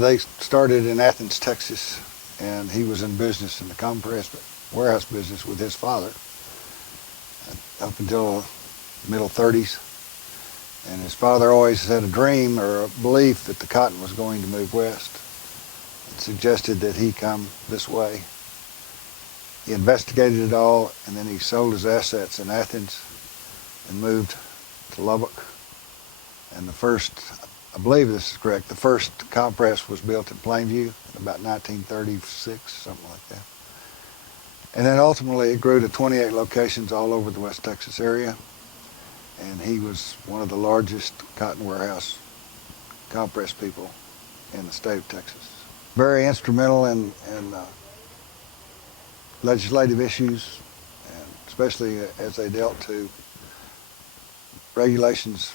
They started in Athens, Texas, and he was in business in the compressed warehouse business with his father up until middle 30s. And his father always had a dream or a belief that the cotton was going to move west. It suggested that he come this way. He investigated it all, and then he sold his assets in Athens and moved to Lubbock. And the first, I believe this is correct, the first compress was built in Plainview in about 1936, something like that. And then ultimately it grew to 28 locations all over the West Texas area. And he was one of the largest cotton warehouse compress people in the state of Texas. Very instrumental in legislative issues, and especially as they dealt to regulations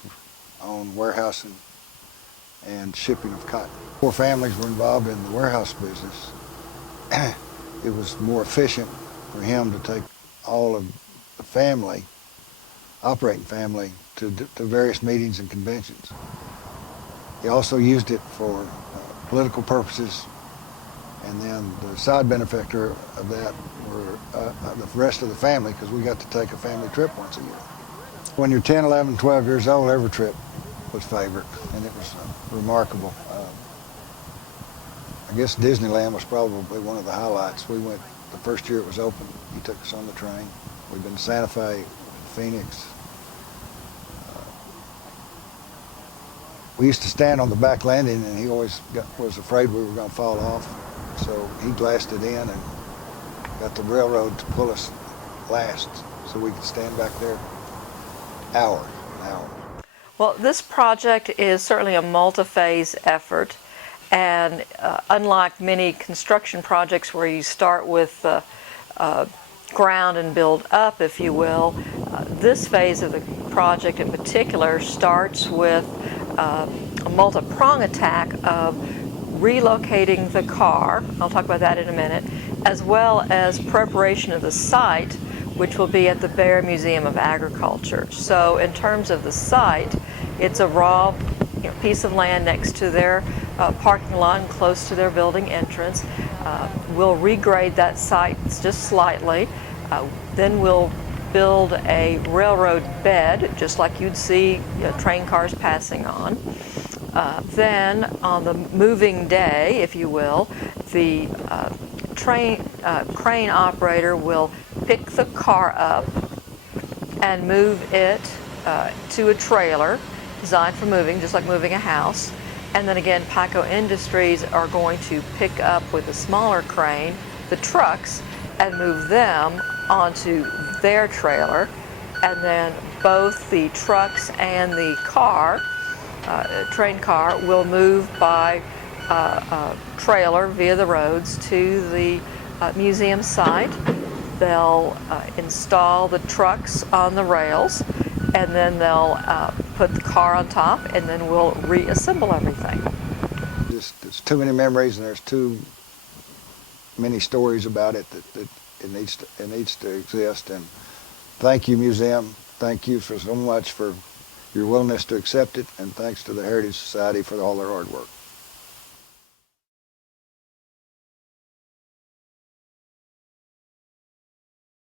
on warehousing and shipping of cotton. 4 families were involved in the warehouse business. It was more efficient for him to take all of the family, operating family, to various meetings and conventions. He also used it for political purposes, and then the side benefactor of that were the rest of the family, because we got to take a family trip once a year. When you're 10, 11, 12 years old, every trip was favorite, and it was remarkable. I guess Disneyland was probably one of the highlights. We went the first year it was open. He took us on the train. We've been to Santa Fe, Phoenix. We used to stand on the back landing, and he always was afraid we were going to fall off. So he glassed it in and got the railroad to pull us last so we could stand back there hour and hour. Well, this project is certainly a multi-phase effort, and unlike many construction projects where you start with ground and build up, if you will, this phase of the project in particular starts with a multi-prong attack of relocating the car, I'll talk about that in a minute, as well as preparation of the site, which will be at the Bayer Museum of Agriculture. So in terms of the site, it's a raw piece of land next to their parking lot and close to their building entrance. We'll regrade that site just slightly. Then we'll build a railroad bed, just like you'd see train cars passing on. Then on the moving day, if you will, the crane operator will pick the car up and move it to a trailer designed for moving, just like moving a house. And then again, Pico Industries are going to pick up with a smaller crane the trucks and move them onto their trailer. And then both the trucks and the car, train car, will move by trailer via the roads to the museum site. They'll install the trucks on the rails, and then they'll put the car on top, and then we'll reassemble everything. There's too many memories, and there's too many stories about it that it needs to exist. And thank you, museum. Thank you for so much for your willingness to accept it, and thanks to the Heritage Society for all their hard work.